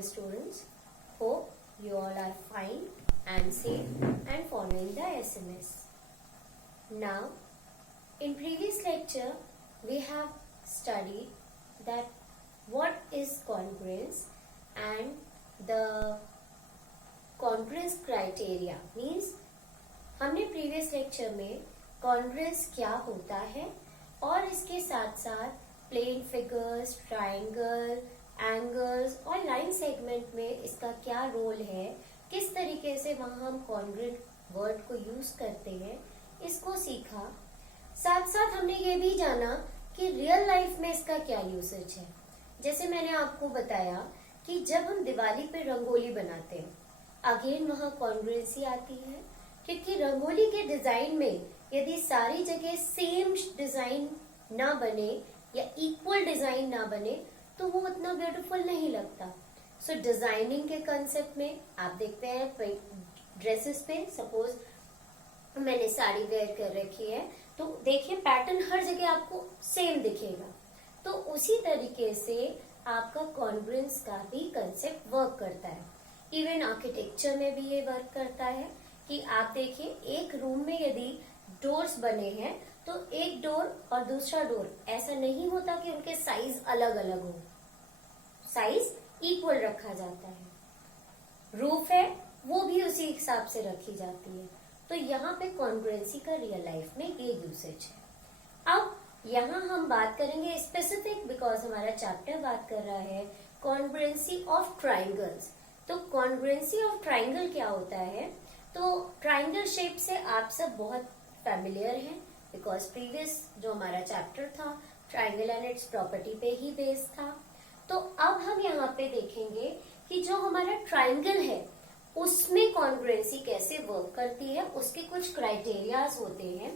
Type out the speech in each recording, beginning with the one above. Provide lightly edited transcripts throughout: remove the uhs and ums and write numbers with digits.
dear students. Hope you all are fine and safe and following the SMS. Now, in previous lecture, we have studied that what is congruence and the congruence criteria means हमने previous lecture में congruence क्या होता है और इसके साथ साथ plane figures, triangle, angles और लाइन सेगमेंट में इसका क्या रोल है, किस तरीके से वहां हम कॉन्ग्रुएंट वर्ड को यूज करते हैं, इसको सीखा। साथ साथ हमने ये भी जाना कि रियल लाइफ में इसका क्या यूसेज है। जैसे मैंने आपको बताया कि जब हम दिवाली पे रंगोली बनाते हैं, अगेन वहां कॉन्ग्रुएंसी आती है, क्योंकि रंगोली के डिजाइन में यदि सारी जगह सेम डिजाइन ना बने या इक्वल डिजाइन ना बने तो वो उतना ब्यूटीफुल नहीं लगता। सो डिजाइनिंग के कंसेप्ट में आप देखते हैं ड्रेसेस पे, सपोज मैंने साड़ी वेयर कर रखी है तो देखिए पैटर्न हर जगह आपको सेम दिखेगा। तो उसी तरीके से आपका कॉन्ग्रुएंस का भी कंसेप्ट वर्क करता है। इवन आर्किटेक्चर में भी ये वर्क करता है कि आप देखिए एक रूम में यदि डोर्स बने हैं तो एक डोर और दूसरा डोर ऐसा नहीं होता कि उनके साइज अलग अलग हो, साइज इक्वल रखा जाता है। रूफ है वो भी उसी हिसाब से रखी जाती है। तो यहाँ पे कॉन्ग्रुएंसी का रियल लाइफ में ये यूसेज है। अब यहाँ हम बात करेंगे स्पेसिफिक, बिकॉज हमारा चैप्टर बात कर रहा है कॉन्ग्रुएंसी ऑफ ट्राइंगल्स। तो कॉन्ग्रुएंसी ऑफ ट्राइंगल क्या होता है? तो ट्राइंगल शेप से आप सब बहुत फैमिलियर हैं, बिकॉज प्रीवियस जो हमारा चैप्टर था ट्राइंगल एंड इट्स प्रॉपर्टी पे ही बेस्ड था। तो अब हम यहाँ पे देखेंगे कि जो हमारा ट्राइंगल है उसमें कॉन्ग्रुएंसी कैसे वर्क करती है, उसके कुछ क्राइटेरियाज होते हैं।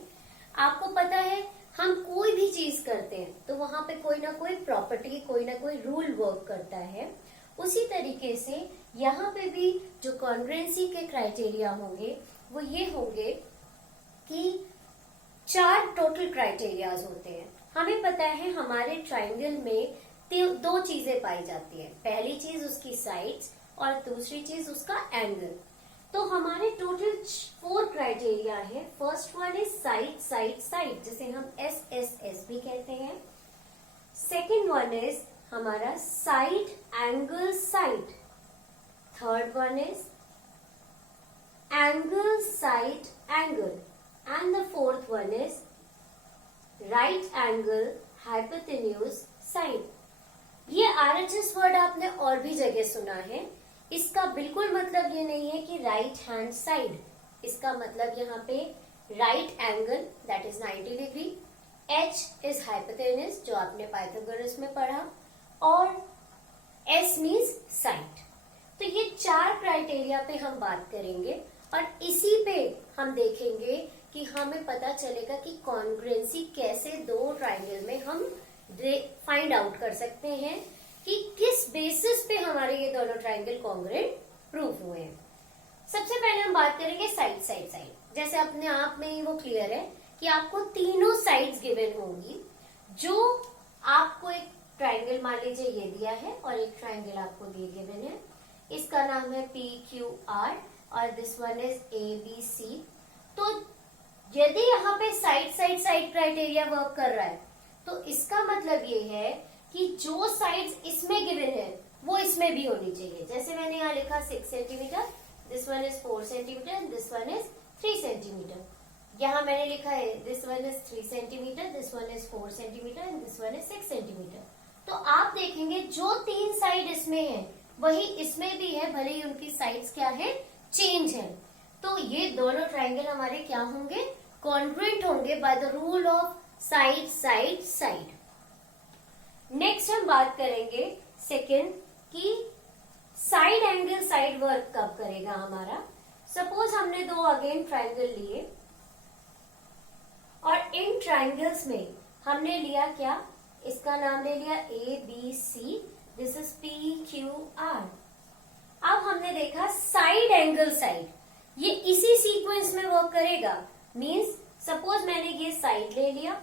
आपको पता है हम कोई भी चीज करते हैं तो वहां पे कोई ना कोई प्रॉपर्टी, कोई ना कोई रूल वर्क करता है। उसी तरीके से यहाँ पे भी जो कॉन्ग्रुएंसी के क्राइटेरिया होंगे वो ये होंगे कि 4 टोटल क्राइटेरियाज होते हैं। हमें पता है हमारे ट्राइंगल में 2 चीजें पाई जाती हैं। पहली चीज उसकी साइड्स और दूसरी चीज उसका एंगल। तो हमारे टोटल 4 क्राइटेरिया है। First one is side side side, जिसे हम SSS भी कहते हैं। सेकेंड वन इज हमारा side angle side. Third one is angle side angle and the fourth one is right angle hypotenuse side. ये RHS वर्ड आपने और भी जगह सुना है। इसका बिल्कुल मतलब ये नहीं है कि राइट हैंड साइड। इसका मतलब यहाँ पे right angle that is 90 degree, H is hypotenuse जो आपने पाइथागोरस में पढ़ा, और S मीन्स साइड। तो ये 4 क्राइटेरिया पे हम बात करेंगे और इसी पे हम देखेंगे कि हमें पता चलेगा कि कॉन्ग्रुएंसी कैसे 2 ट्राइंगल में हम फाइंड आउट कर सकते हैं कि किस बेसिस पे हमारे ये दोनों ट्राइंगल कॉन्ग्रुएंट प्रूव हुए हैं। सबसे पहले हम बात करेंगे साइड साइड साइड। जैसे अपने आप में ही वो क्लियर है कि आपको तीनों साइड्स गिवन होंगी। जो आपको एक ट्राइंगल मान लीजिए ये दिया है और एक ट्राइंगल आपको दिए गिवन है, इसका नाम है PQR और दिस वन इज ABC। तो यदि यहाँ पे side side side criteria work कर रहा है तो इसका मतलब ये है कि जो साइड्स इसमें गिवन है वो इसमें भी होनी चाहिए। जैसे मैंने यहाँ लिखा 6 centimetre, this one is 4 centimetre, this one is 3 centimetre. यहाँ मैंने लिखा है this one is 3 centimetre, this one is 4 centimetre and this one is 6 centimetre. तो आप देखेंगे जो 3 साइड इसमें है वही इसमें भी है, भले ही उनकी साइड्स क्या है, चेंज है। तो ये दोनों ट्राइंगल हमारे क्या होंगे, कॉन्ग्रुएंट होंगे bye the rule of side side side. Next हम बात करेंगे सेकेंड कि साइड एंगल साइड वर्क कब करेगा हमारा। सपोज हमने 2 अगेन ट्राइंगल लिए और इन ट्राइंगल्स में हमने लिया क्या, इसका नाम ले लिया ABC, दिस इज PQR। अब हमने देखा साइड एंगल साइड ये इसी सीक्वेंस में वर्क करेगा। मींस सपोज मैंने ये साइड ले लिया,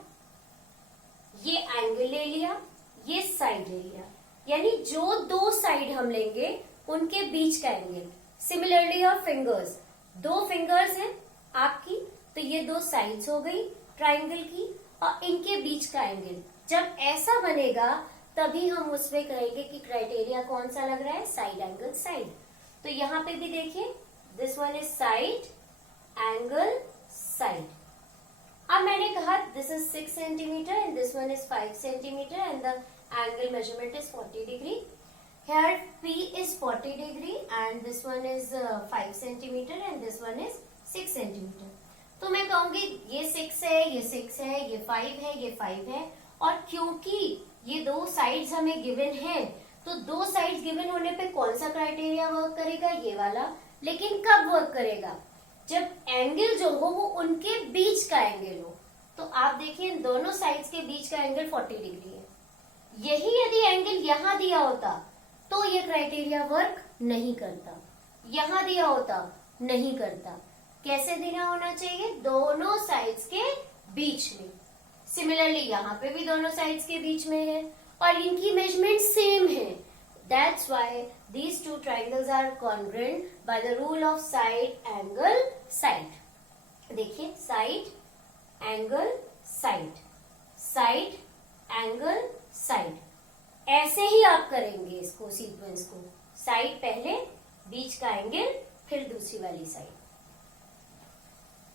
ये एंगल ले लिया, ये साइड ले लिया। यानी जो दो साइड हम लेंगे उनके बीच का एंगल। सिमिलरली और फिंगर्स, दो फिंगर्स हैं आपकी, तो ये दो साइड्स हो गई ट्राइंगल की, और इनके बीच का एंगल जब ऐसा बनेगा तभी हम उसमें कहेंगे कि क्राइटेरिया कौन सा लग रहा है, साइड एंगल साइड। तो यहाँ पे भी देखिए, this one is side angle side. अब मैंने कहा this is 6 centimetre and this one is 5 centimetre and the angle measurement is 40 degree. Here P is 40 degree and this one is 5 centimeter and this one is 6 centimeter. तो मैं कहूंगी ये 6 है, ये 6 है, ये 5 है, ये 5 है, और क्योंकि ये दो साइड्स हमें गिवन है, तो दो साइड्स गिवन होने पे कौन सा क्राइटेरिया वर्क करेगा, ये वाला। लेकिन कब वर्क करेगा, जब एंगल जो हो वो उनके बीच का एंगल हो। तो आप देखिए इन दोनों साइड्स के बीच का एंगल 40 डिग्री है। यही यदि एंगल यहां दिया होता तो ये क्राइटेरिया वर्क नहीं करता, यहां दिया होता नहीं करता। कैसे देना होना चाहिए, दोनों साइड्स के बीच में। सिमिलरली यहाँ पे भी दोनों साइड्स के बीच में है और इनकी मेजरमेंट सेम है। That's why these two triangles are congruent by the rule of side angle side. देखिए side angle side, side angle side, ऐसे ही आप करेंगे इसको, सीक्वेंस को। साइड पहले, बीच का एंगल, फिर दूसरी वाली साइड।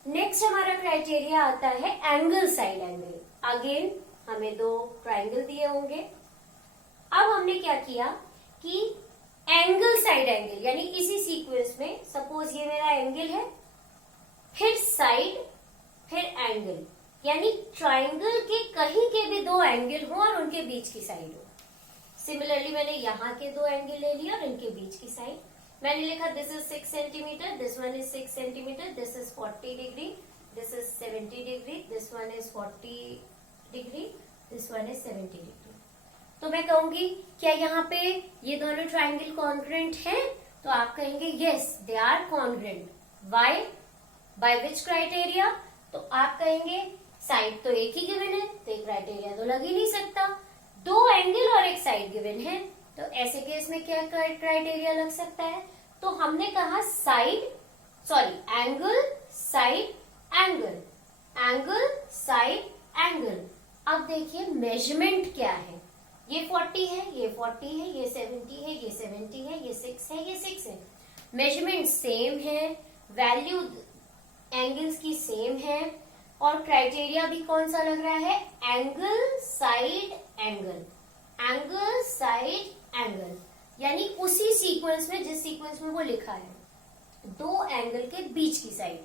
नेक्स्ट हमारा क्राइटेरिया आता है एंगल साइड एंगल। अगेन हमें दो ट्राइंगल दिए होंगे। अब हमने क्या किया कि एंगल साइड एंगल, यानी इसी सीक्वेंस में सपोज ये मेरा एंगल है, फिर साइड, फिर एंगल, यानी ट्राइंगल के कहीं के भी दो एंगल हो और उनके बीच की साइड हो। सिमिलरली मैंने यहाँ के दो एंगल ले लिया और इनके बीच की साइड मैंने लिखा this is 6 centimetre, this one is 6 centimetre, this is 40 degree, this is 70 degree, this one is 40 degree, this one is 70 degree. तो मैं कहूंगी क्या यहाँ पे ये दोनों ट्राइंगल कॉन्ग्रुएंट हैं? तो आप कहेंगे yes they are congruent. Why, by which criteria? तो आप कहेंगे साइड तो एक ही गिवन है, तो क्राइटेरिया तो लग ही नहीं सकता। दो एंगल और एक साइड गिवन है, तो ऐसे केस में क्या क्राइटेरिया लग सकता है? तो हमने कहा side, sorry angle side angle, angle side angle. अब देखिए मेजरमेंट क्या है, ये 40 है, ये 40 है, ये 70 है, ये 70 है, ये 6 है, ये 6 है। मेजरमेंट सेम है, वैल्यू एंगल्स की सेम है, और क्राइटेरिया भी कौन सा लग रहा है, angle side angle, angle side angle, यानी उसी सीक्वेंस में जिस सीक्वेंस में वो लिखा है, दो एंगल के बीच की साइड।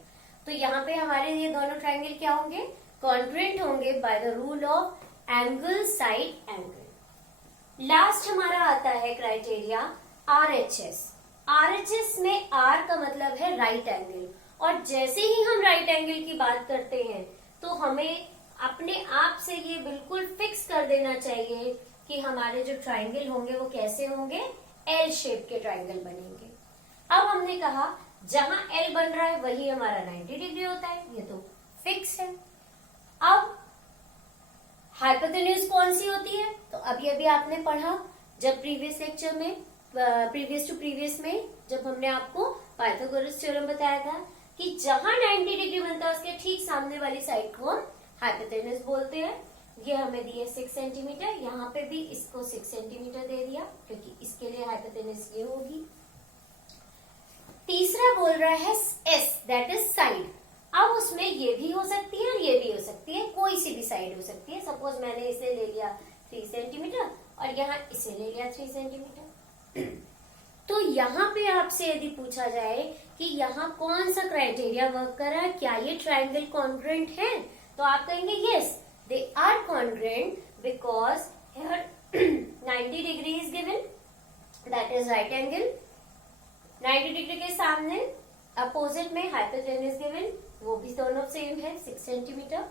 तो यहाँ पे हमारे ये दोनों ट्राइंगल क्या होंगे, कॉन्ग्रुएंट होंगे bye the rule of angle side angle. Last हमारा आता है क्राइटेरिया RHS। RHS में R का मतलब है राइट एंगल, और जैसे ही हम राइट एंगल की बात करते हैं तो हमें अपने आप से ये बिल्कुल फिक्स कर देना चाहिए कि हमारे जो ट्राइंगल होंगे वो कैसे होंगे, एल शेप के ट्राइंगल बनेंगे। अब हमने कहा जहां एल बन रहा है वही हमारा 90 डिग्री होता है, ये तो फिक्स है। अब हाइपोटेन्यूज कौन सी होती है? तो अभी आपने पढ़ा जब प्रीवियस लेक्चर में, प्रीवियस टू प्रीवियस में, जब हमने आपको पाइथागोरस थ्योरम बताया था कि जहां 90 डिग्री बनता है उसके ठीक सामने वाली साइड को हम हाइपोटेन्यूज बोलते हैं। ये हमें दिए 6 सेंटीमीटर, यहाँ पे भी इसको 6 सेंटीमीटर दे दिया क्योंकि इसके लिए हाइपोटेन्यूज ये होगी। तीसरा बोल रहा है S, दैट इज साइड। अब उसमें ये भी हो सकती है और ये भी हो सकती है, कोई सी भी साइड हो सकती है। सपोज मैंने इसे ले लिया 3 सेंटीमीटर और यहाँ इसे ले लिया 3 सेंटीमीटर। तो यहाँ पे आपसे यदि पूछा जाए कि यहाँ कौन सा क्राइटेरिया वर्क कर रहा है, क्या ये ट्राइंगल कॉन्ग्रुएंट है, तो आप कहेंगे yes they are congruent because here 90 degree is given, that is right angle. 90 degree के सामने अपोजिट में हाइपोटेन्यूज गिवन, वो भी दोनों सेम है 6 सेंटीमीटर,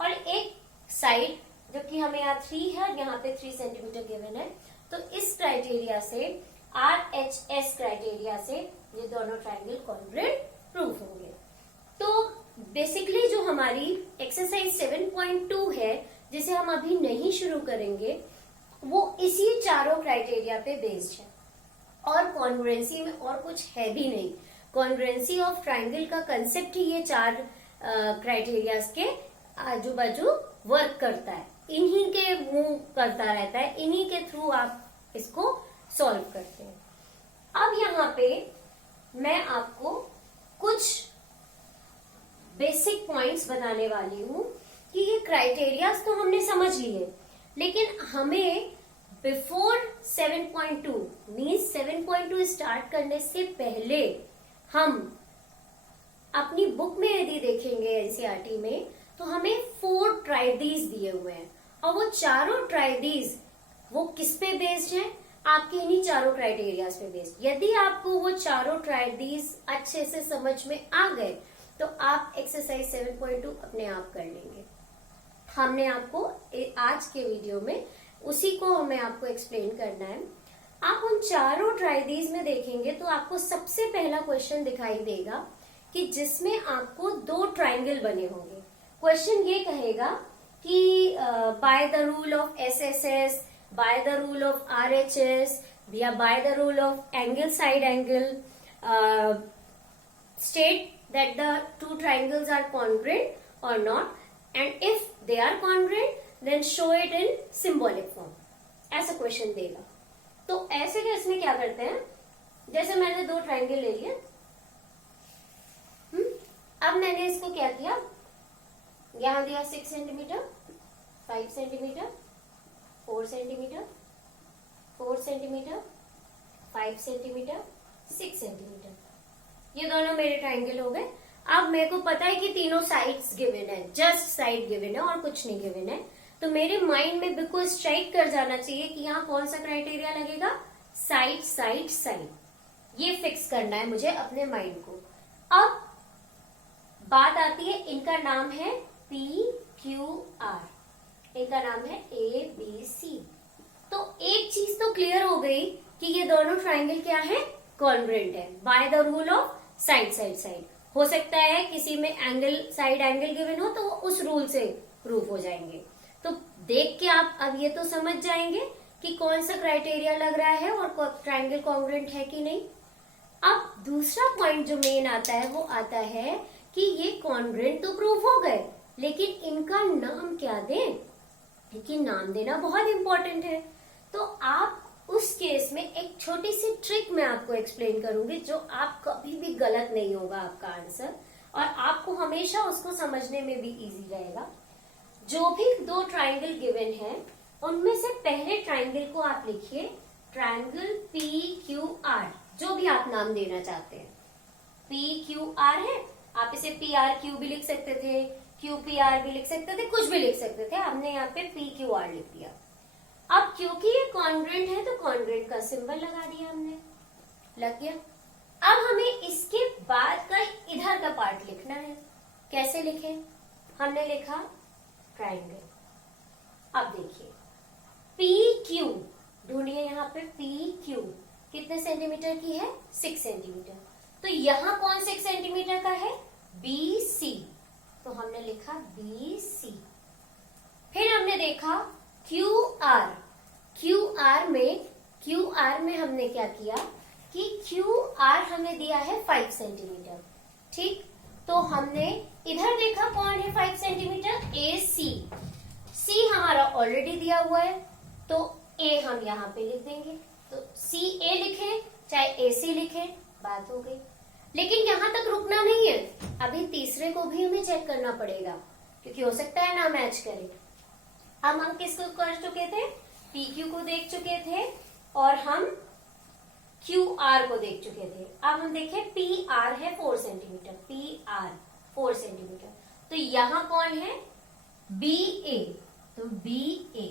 और एक साइड जो कि हमें यहाँ 3 है, यहाँ पे 3 सेंटीमीटर गिवन है। तो इस क्राइटेरिया से, RHS क्राइटेरिया से, ये दोनों ट्राइंगल कॉन्ग्रुएंट प्रूव होंगे। तो बेसिकली जो हमारी एक्सरसाइज 7.2 है, जिसे हम अभी नहीं शुरू करेंगे, वो इसी चारों क्राइटेरिया पे बेस्ड है। और कॉन्ग्रुएंसी में और कुछ है भी नहीं। कॉन्ग्रुएंसी ऑफ ट्राइंगल का कंसेप्ट ही ये चार क्राइटेरियाज के आजू बाजू वर्क करता है, इन्हीं के मूव करता रहता है, इन्हीं के थ्रू आप इसको सॉल्व करते हैं। अब यहाँ पे मैं आपको कुछ बेसिक पॉइंट्स बताने वाली हूँ कि ये क्राइटेरियाज तो हमने समझ लिए, लेकिन हमें बिफोर 7.2 मीन्स 7.2 स्टार्ट करने से पहले हम अपनी बुक में यदि देखेंगे एनसीईआरटी में, तो हमें 4 ट्राइडीज दिए हुए हैं, और वो चारों ट्राइडीज वो किस पे बेस्ड है? आपके इन्हीं चारों क्राइटेरियाज पे बेस्ड। यदि आपको वो चारों ट्राइडीज अच्छे से समझ में आ गए तो आप एक्सरसाइज 7.2 अपने आप कर लेंगे। हमने आपको आज के वीडियो में उसी को हमें आपको एक्सप्लेन करना है। आप उन चारों ट्राइडीज में देखेंगे तो आपको सबसे पहला क्वेश्चन दिखाई देगा कि जिसमें आपको 2 ट्राइंगल बने होंगे। क्वेश्चन ये कहेगा कि by the rule of SSS, by the rule of RHS या by the rule of angle side angle, state that the 2 triangles are congruent or not, and if they are congruent then show it in symbolic form। ऐसा question देगा। तो ऐसे case में क्या करते हैं, जैसे मैंने 2 ट्राइंगल ले लिए, अब मैंने इसको क्या किया, यहां दिया 6 centimetre, 5 centimetre, 4 centimetre, 4 centimetre, 5 centimetre, 6 centimetre, ये दोनों मेरे ट्राइंगल हो गए। अब मेरे को पता है कि तीनों साइड्स गिवन है, जस्ट साइड गिवन है और कुछ नहीं गिवन है, तो मेरे माइंड में बिल्कुल स्ट्राइक कर जाना चाहिए कि यहाँ कौन सा क्राइटेरिया लगेगा, साइड साइड साइड। ये फिक्स करना है मुझे अपने माइंड को। अब बात आती है, इनका नाम है PQR, इनका नाम है ABC। तो एक चीज तो क्लियर हो गई कि ये दोनों ट्राइंगल क्या है, कॉन्ग्रुएंट है bye the rule of side side side. हो सकता है किसी में एंगल साइड एंगल गिवन हो तो वो उस रूल से प्रूफ हो जाएंगे। तो देख के आप अब ये तो समझ जाएंगे कि कौन सा क्राइटेरिया लग रहा है और ट्राइंगल कॉन्ग्रुएंट है कि नहीं। अब दूसरा पॉइंट जो मेन आता है वो आता है कि ये कॉन्ग्रुएंट तो प्रूफ हो गए, लेकिन इनका नाम क्या दें, इनकी नाम देना बहुत इंपॉर्टेंट है। तो आप उस केस में एक छोटी सी ट्रिक मैं आपको एक्सप्लेन करूंगी, जो आप कभी भी गलत नहीं होगा आपका आंसर, और आपको हमेशा उसको समझने में भी इजी रहेगा। जो भी 2 ट्राइंगल गिवन है उनमें से पहले ट्राइंगल को आप लिखिए ट्राइंगल PQR, जो भी आप नाम देना चाहते हैं। PQR है, आप इसे PRQ भी लिख सकते थे, QPR भी लिख सकते थे, कुछ भी लिख सकते थे, हमने यहाँ पे PQR लिख दिया। अब क्योंकि ये कॉन्ग्रुएंट है तो कॉन्ग्रुएंट का सिंबल लगा दिया हमने, लग गया। अब हमें इसके बाद का इधर का पार्ट लिखना है। कैसे लिखे, हमने लिखा ट्राइंगल। अब देखिए PQ ढूंढिए, यहाँ पे PQ कितने सेंटीमीटर की है, 6 सेंटीमीटर। तो यहाँ कौन 6 सेंटीमीटर का है, BC, तो हमने लिखा BC। फिर हमने देखा QR, QR में हमने क्या किया कि QR हमें दिया है 5 सेंटीमीटर, ठीक। तो हमने इधर देखा कौन है 5 सेंटीमीटर, AC। C हमारा ऑलरेडी दिया हुआ है, तो A हम यहाँ पे लिख देंगे। तो CA लिखे चाहे AC लिखे, बात हो गई। लेकिन यहाँ तक रुकना नहीं है, अभी तीसरे को भी हमें चेक करना पड़ेगा, क्योंकि हो सकता है ना मैच करे। अब हम किसको कर चुके थे, PQ को देख चुके थे और हम QR को देख चुके थे। अब हम देखें PR है 4 सेंटीमीटर, PR 4 सेंटीमीटर। तो यहाँ कौन है, BA, तो BA।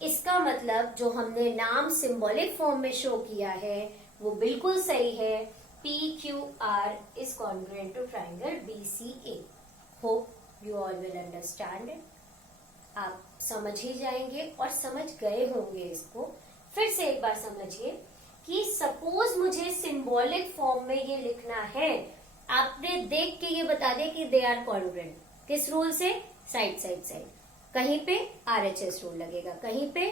इसका मतलब जो हमने नाम सिंबॉलिक फॉर्म में शो किया है वो बिल्कुल सही है। PQR is congruent to triangle BCA. Hope you all will understand it. आप समझ ही जाएंगे और समझ गए होंगे इसको। फिर से एक बार समझिए कि सपोज मुझे सिंबॉलिक फॉर्म में ये लिखना है, आपने देख के ये बता दिया कि दे आर कॉन्ग्रुएंट। किस रूल से, साइड साइड साइड। कहीं पे RHS रूल लगेगा, कहीं पे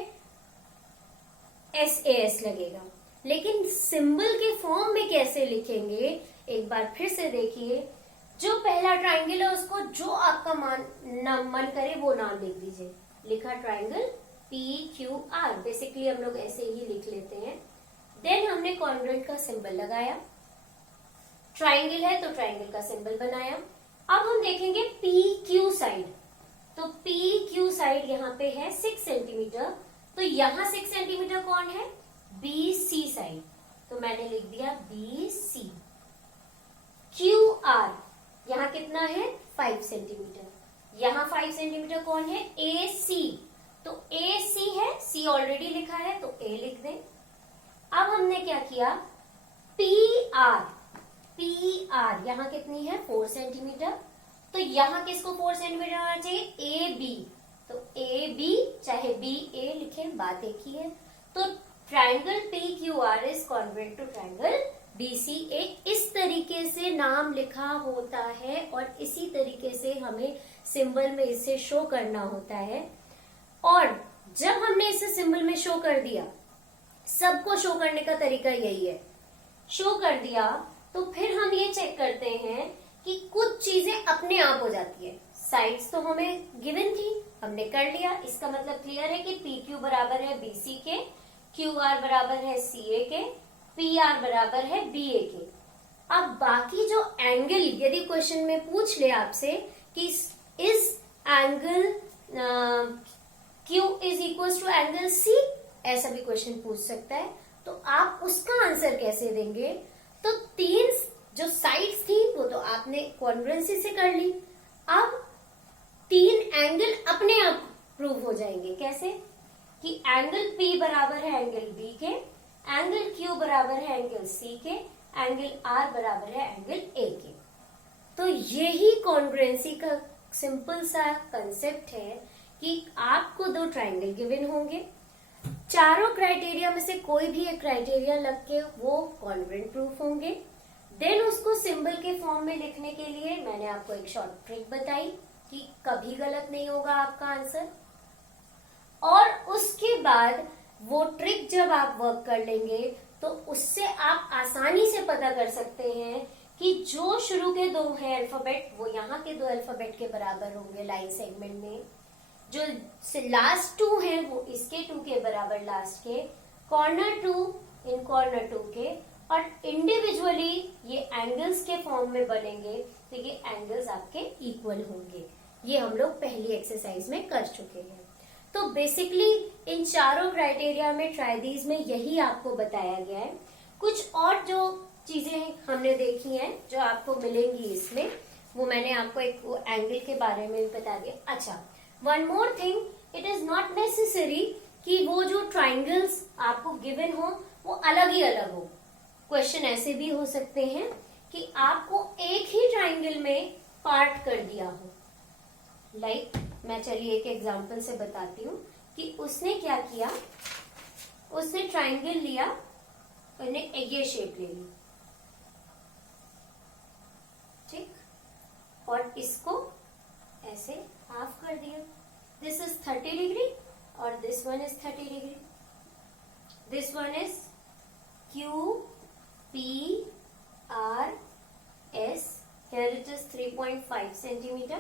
SAS लगेगा, लेकिन सिंबल के फॉर्म में कैसे लिखेंगे एक बार फिर से देखिए। जो पहला ट्राइंगल है उसको जो आपका मन करे वो नाम लिख दीजिए। लिखा ट्राइंगल PQR, बेसिकली हम लोग ऐसे ही लिख लेते हैं। देन हमने कॉन्ग्रुएंट का सिंबल लगाया, ट्राइंगल है तो ट्राइंगल का सिंबल बनाया। अब हम देखेंगे PQ साइड, तो PQ साइड यहाँ पे है 6 सेंटीमीटर, तो यहाँ 6 सेंटीमीटर कौन है? BC साइड, तो मैंने लिख दिया BC। QR यहाँ कितना है? 5 सेंटीमीटर। यहाँ 5 सेंटीमीटर कौन है? AC, तो AC है, C ऑलरेडी लिखा है तो A लिख दें। अब हमने क्या किया? PR, PR यहाँ कितनी है? 4 सेंटीमीटर, तो यहाँ किसको 4 सेंटीमीटर होना चाहिए? AB, तो AB चाहे BA लिखें, बात एक ही है। तो triangle PQR is congruent to triangle BCA। इस तरीके से नाम लिखा होता है और इसी तरीके से हमें सिंबल में इसे शो करना होता है। और जब हमने इसे सिंबल में शो कर दिया, सबको शो करने का तरीका यही है, शो कर दिया तो फिर हम ये चेक करते हैं कि कुछ चीजें अपने आप हो जाती है। साइड्स तो हमें गिवन थी, हमने कर लिया, इसका मतलब क्लियर है कि PQ बराबर है BC के, QR बराबर है CA के, PR बराबर है BA के। अब बाकी जो एंगल, यदि क्वेश्चन में पूछ ले आपसे कि is angle Q is equal to angle C, ऐसा भी क्वेश्चन पूछ सकता है, तो आप उसका आंसर कैसे देंगे? तो 3 जो साइड्स थी वो तो आपने कॉन्ग्रुएंसी से कर ली। अब 3 एंगल अपने आप प्रूव हो जाएंगे। कैसे? कि एंगल P बराबर है एंगल B के, एंगल Q बराबर है एंगल C के, एंगल R बराबर है एंगल A के। तो यही कॉन्ग्रुएंसी का सिंपल सा कंसेप्ट है कि आपको 2 ट्राइंगल गिवन होंगे, चारों क्राइटेरिया में से कोई भी एक क्राइटेरिया लग के वो कॉन्ग्रुएंट प्रूफ होंगे। देन उसको सिंबल के फॉर्म में लिखने के लिए मैंने आपको एक शॉर्ट ट्रिक बताई कि कभी गलत नहीं होगा आपका आंसर। और उसके बाद वो ट्रिक जब आप वर्क कर लेंगे तो उससे आप आसानी से पता कर सकते हैं कि जो शुरू के 2 हैं अल्फाबेट वो यहाँ के 2 अल्फाबेट के बराबर होंगे लाइन सेगमेंट में, जो लास्ट 2 हैं वो इसके 2 के बराबर लास्ट के, कॉर्नर 2 इन कॉर्नर 2 के, और इंडिविजुअली ये एंगल्स के फॉर्म में बनेंगे तो ये एंगल्स आपके इक्वल होंगे। ये हम लोग पहली एक्सरसाइज में कर चुके हैं। तो बेसिकली इन चारों क्राइटेरिया में ट्राइदीज में यही आपको बताया गया है। कुछ और जो चीजें हमने देखी हैं जो आपको मिलेंगी इसमें, वो मैंने आपको एक एंगल के बारे में भी बता दिया। अच्छा, one more thing, it is not necessary कि वो जो ट्राइंगल्स आपको गिवन हो वो अलग ही अलग हो। क्वेश्चन ऐसे भी हो सकते हैं कि आपको एक ही ट्राइंगल में पार्ट कर दिया हो। लाइक मैं चलिए एक एग्जांपल से बताती हूँ कि उसने क्या किया, उसने ट्राइंगल लिया, उसने ये शेप ले ली, ठीक, और इसको ऐसे हाफ कर दिया। दिस इज 30 डिग्री और this one is 30 degree. This one is Q P R S, here it is 3.5 centimeter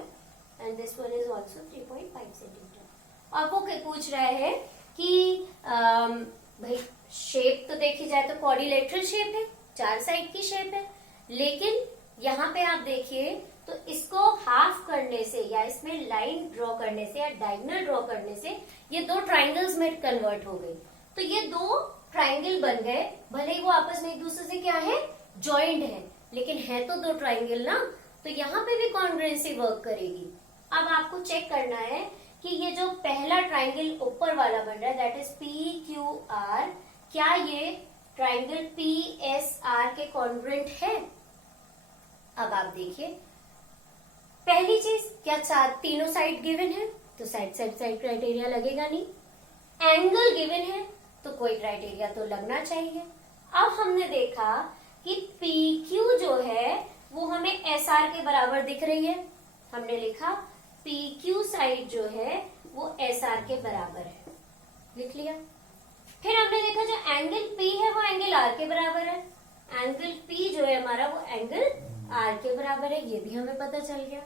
and this one is also 3.5 centimeter। आपको पूछ रहा है कि भाई शेप तो देखी जाए तो क्वाड्रिलेटरल शेप है, 4 साइड की शेप है, लेकिन यहाँ पे आप देखिए तो इसको हाफ करने से या इसमें लाइन ड्रॉ करने से या डायगोनल ड्रॉ करने से ये 2 ट्राइंगल्स में कन्वर्ट हो गई। तो ये 2 ट्राइंगल बन गए, भले ही वो आपस में एक दूसरे से क्या है, जॉइंट है, लेकिन है तो 2 ट्राइंगल ना, तो यहाँ पे भी कॉन्ग्रुएंसी वर्क करेगी। अब आपको चेक करना है कि ये जो पहला ट्राइंगल ऊपर वाला बन रहा है दैट इज PQR, क्या ये ट्राइंगल PSR के कॉन्ग्रुएंट है? अब आप देखिए, पहली चीज, क्या तीनों साइड गिवन है तो साइड क्राइटेरिया लगेगा नहीं, एंगल गिवन है तो कोई क्राइटेरिया तो लगना चाहिए। अब हमने देखा कि PQ जो है वो हमें SR के बराबर दिख रही है, हमने लिखा PQ साइड जो है वो SR के बराबर है, लिख लिया। फिर हमने देखा जो एंगल P है वो एंगल R के बराबर है, एंगल P जो है हमारा वो एंगल R के बराबर है, ये भी हमें पता चल गया।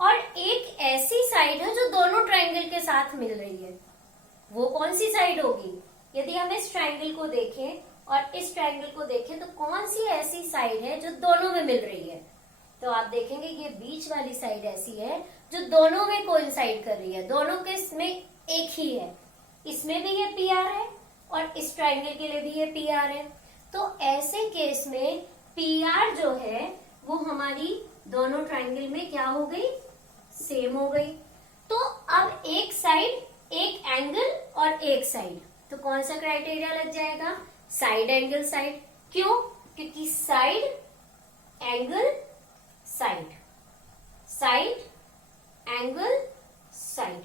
और एक ऐसी साइड है जो दोनों ट्रायंगल के साथ मिल रही है, वो कौन सी साइड होगी? यदि हम इस ट्रायंगल को देखें और इस ट्रायंगल को देखें तो कौन सी ऐसी साइड है जो दोनों में मिल रही है? तो आप देखेंगे ये बीच वाली साइड ऐसी है जो दोनों में कोइंसाइड कर रही है, दोनों के इसमें एक ही है, इसमें भी ये PR है और इस ट्रायंगल के लिए भी ये PR है। तो ऐसे केस में PR जो है वो हमारी दोनों ट्रायंगल में क्या हो गई? सेम हो गई। तो अब एक साइड, एक एंगल और एक साइड, तो कौन सा क्राइटेरिया लग जाएगा? Side angle side. क्यों? क्योंकि side angle side, side angle side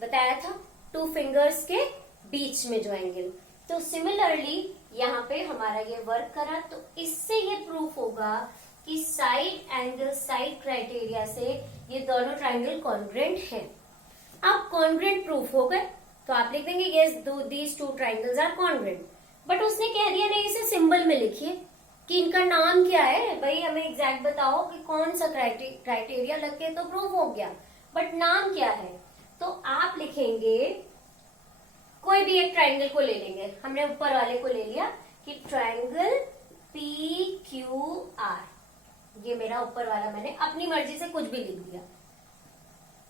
बताया था, 2 फिंगर्स के बीच में जो एंगल। तो सिमिलरली यहाँ पे हमारा ये वर्क करा, तो इससे ये प्रूफ होगा कि साइड एंगल साइड क्राइटेरिया से ये दोनों ट्रायंगल कॉन्ग्रुएंट हैं। अब कॉन्ग्रुएंट प्रूफ हो गए तो आप लिख देंगे yes these 2 triangles are congruent. But उसने कह दिया नहीं, इसे सिंबल में लिखिए कि इनका नाम क्या है। भाई हमें एग्जैक्ट बताओ कि कौन सा क्राइटेरिया लग के तो प्रूफ हो गया, बट नाम क्या है? तो आप लिखेंगे, कोई भी एक ट्रायंगल को ले लेंगे, हमने ऊपर वाले को ले लिया कि ट्रायंगल PQR, ये मेरा ऊपर वाला, मैंने अपनी मर्जी से कुछ भी लिख दिया,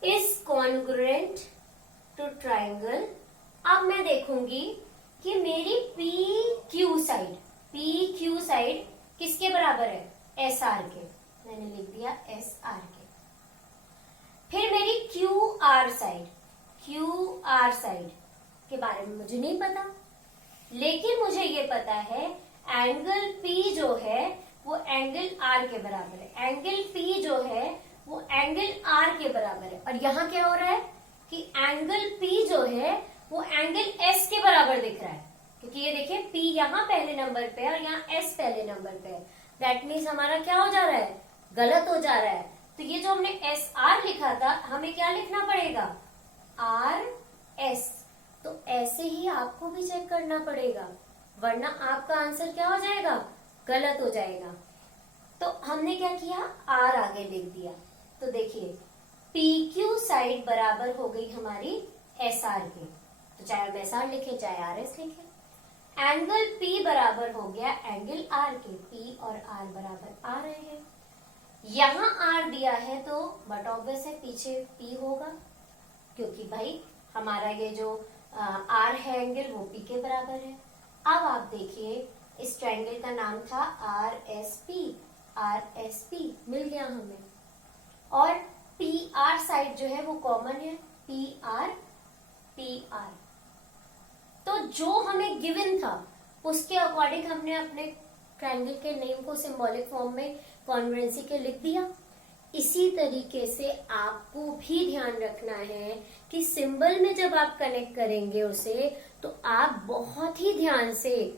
इज कॉन्ग्रुएंट टू ट्रायंगल। अब मैं देखूंगी कि मेरी PQ साइड किसके बराबर है? SR के, मैंने लिख दिया SR के। फिर मेरी QR साइड के बारे में मुझे नहीं पता, लेकिन मुझे ये पता है एंगल P जो है वो एंगल R के बराबर है, एंगल P जो है वो एंगल R के बराबर है। और यहाँ क्या हो रहा है कि एंगल P जो है वो एंगल S के बराबर दिख रहा है, क्योंकि ये देखिए P यहाँ पहले नंबर पे है और यहाँ S पहले नंबर पे है। दैट मीन्स हमारा क्या हो जा रहा है? गलत हो जा रहा है। तो ये जो हमने SR लिखा था, हमें क्या लिखना पड़ेगा? RS। तो ऐसे ही आपको भी चेक करना पड़ेगा, वरना आपका आंसर क्या हो जाएगा? गलत हो जाएगा। तो हमने क्या किया? R आगे लिख दिया। तो देखिए PQ साइड बराबर हो गई हमारी SR के, तो चाहे हम SR लिखे चाहे RS लिखे। एंगल P बराबर हो गया एंगल R के, P और R बराबर आ रहे हैं। यहाँ R दिया है तो बट ऑब्वियस है पीछे P होगा, क्योंकि भाई हमारा ये जो R है एंगल वो P के बराबर है। अब आप देखिए इस ट्रायंगल का नाम था RSP मिल गया हमें, और PR साइड जो है वो कॉमन है, PR। तो जो हमें गिवन था उसके अकॉर्डिंग हमने अपने ट्रायंगल के नेम को सिंबॉलिक फॉर्म में कॉन्ग्रुएंसी के लिख दिया। इसी तरीके से आपको भी ध्यान रखना है कि सिंबल में जब आप कनेक्ट करेंगे उसे, तो आप बहुत ही ध्यान से,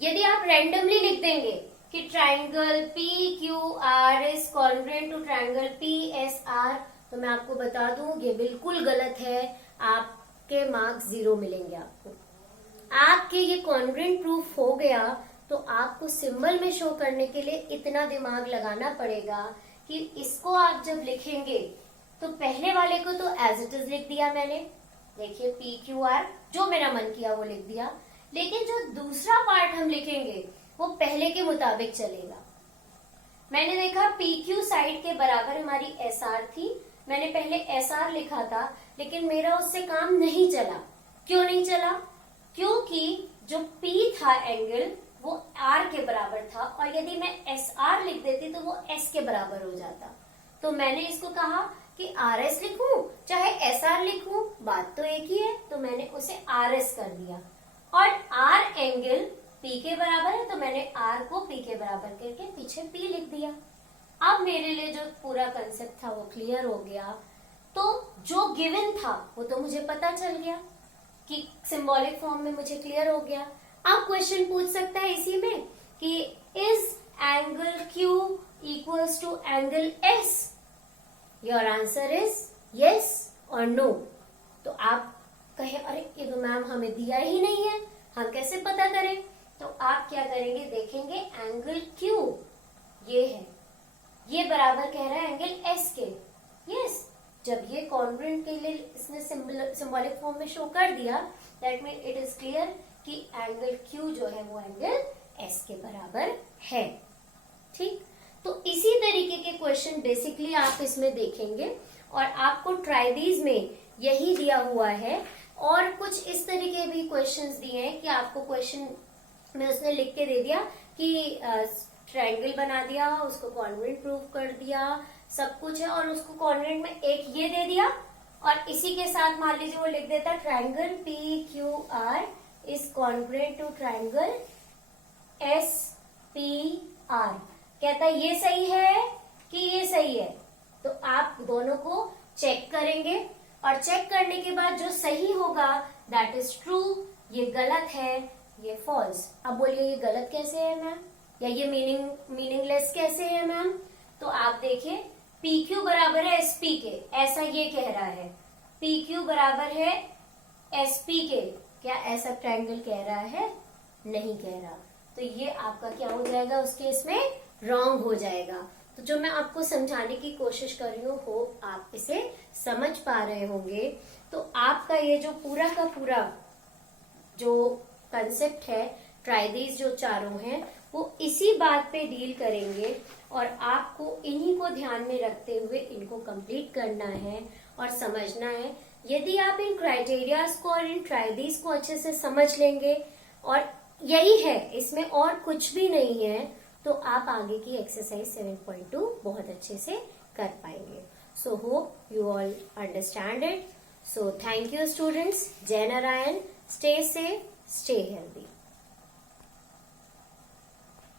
यदि आप रैंडमली लिख देंगे कि triangle PQR is congruent to triangle PSR, तो मैं आपको बता दूं ये बिल्कुल गलत है, आपके मार्क्स 0 मिलेंगे आपको। आपके ये कॉन्ग्रुएंट प्रूफ हो गया तो आपको सिंबल में शो करने के लिए इतना दिमाग लगाना पड़ेगा कि इसको आप जब लिखेंगे तो पहले वाले को तो एज इट इज लिख दिया मैंने, देखिए PQR जो मेरा मन किया वो लिख दिया, लेकिन जो दूसरा पार्ट हम लिखेंगे वो पहले के मुताबिक चलेगा। मैंने देखा PQ साइड के बराबर हमारी SR थी, मैंने पहले SR लिखा था, लेकिन मेरा उससे काम नहीं चला। क्यों नहीं चला? क्योंकि जो P था एंगल वो R के बराबर था, और यदि मैं SR लिख देती तो वो S के बराबर हो जाता। तो मैंने इसको कहा कि RS लिखूं चाहे SR लिखूं, बात तो एक ही है, तो मैंने उसे RS कर दिया। और R एंगल P के बराबर है तो मैंने R को P के बराबर करके पीछे P लिख दिया। अब मेरे लिए जो पूरा कंसेप्ट था वो क्लियर हो गया। तो जो गिवन था वो तो मुझे पता चल गया कि सिंबॉलिक फॉर्म में मुझे क्लियर हो गया। अब क्वेश्चन पूछ सकता है इसी में कि is angle Q equals to angle S? Your answer is yes और नो। तो आप कहे अरे ये तो मैम हमें दिया ही नहीं है, हम कैसे पता करें? तो आप क्या करेंगे, देखेंगे एंगल Q ये है, ये बराबर कह रहा है एंगल S के। यस, जब ये कॉन्ग्रुएंट के लिए इसने सिंबॉलिक फॉर्म में शो कर दिया, that mean it is clear कि एंगल Q जो है वो एंगल S के बराबर है। ठीक, तो इसी तरीके के क्वेश्चन बेसिकली आप इसमें देखेंगे और आपको ट्राइडीज में यही दिया हुआ है और कुछ इस तरीके भी क्वेश्चंस दिए हैं कि आपको क्वेश्चन में उसने लिख के दे दिया कि ट्रायंगल बना दिया, उसको कॉन्ग्रुएंट प्रूव कर दिया, सब कुछ है और उसको कॉन्ग्रुएंट में एक ये दे दिया और इसी के साथ मान लीजिए वो लिख देता triangle PQR is congruent to triangle SPR। कहता है ये सही है कि ये सही है, तो आप दोनों को चेक करेंगे और चेक करने के बाद जो सही होगा दैट इज ट्रू, ये गलत है ये फॉल्स। अब बोलिए ये गलत कैसे है मैम, या ये मीनिंगलेस कैसे है मैम? तो आप देखिए PQ बराबर है SP के, ऐसा ये कह रहा है, PQ बराबर है SP के, क्या ऐसा ट्रायंगल कह रहा है? नहीं कह रहा, तो ये आपका क्या हो जाएगा उस केस में, रॉन्ग हो जाएगा। तो जो मैं आपको समझाने की कोशिश कर रही हूँ, होप आप इसे समझ पा रहे होंगे। तो आपका ये जो पूरा का पूरा जो कंसेप्ट है, ट्राइडीज जो चारों हैं वो इसी बात पे डील करेंगे और आपको इन्हीं को ध्यान में रखते हुए इनको कंप्लीट करना है और समझना है। यदि आप इन क्राइटेरियाज को और इन ट्राइडीज को अच्छे से समझ लेंगे और यही है, इसमें और कुछ भी नहीं है, तो आप आगे की एक्सरसाइज 7.2 बहुत अच्छे से कर पाएंगे। So hope you all understand it. So thank you students. जय Narayan. Stay safe, stay healthy.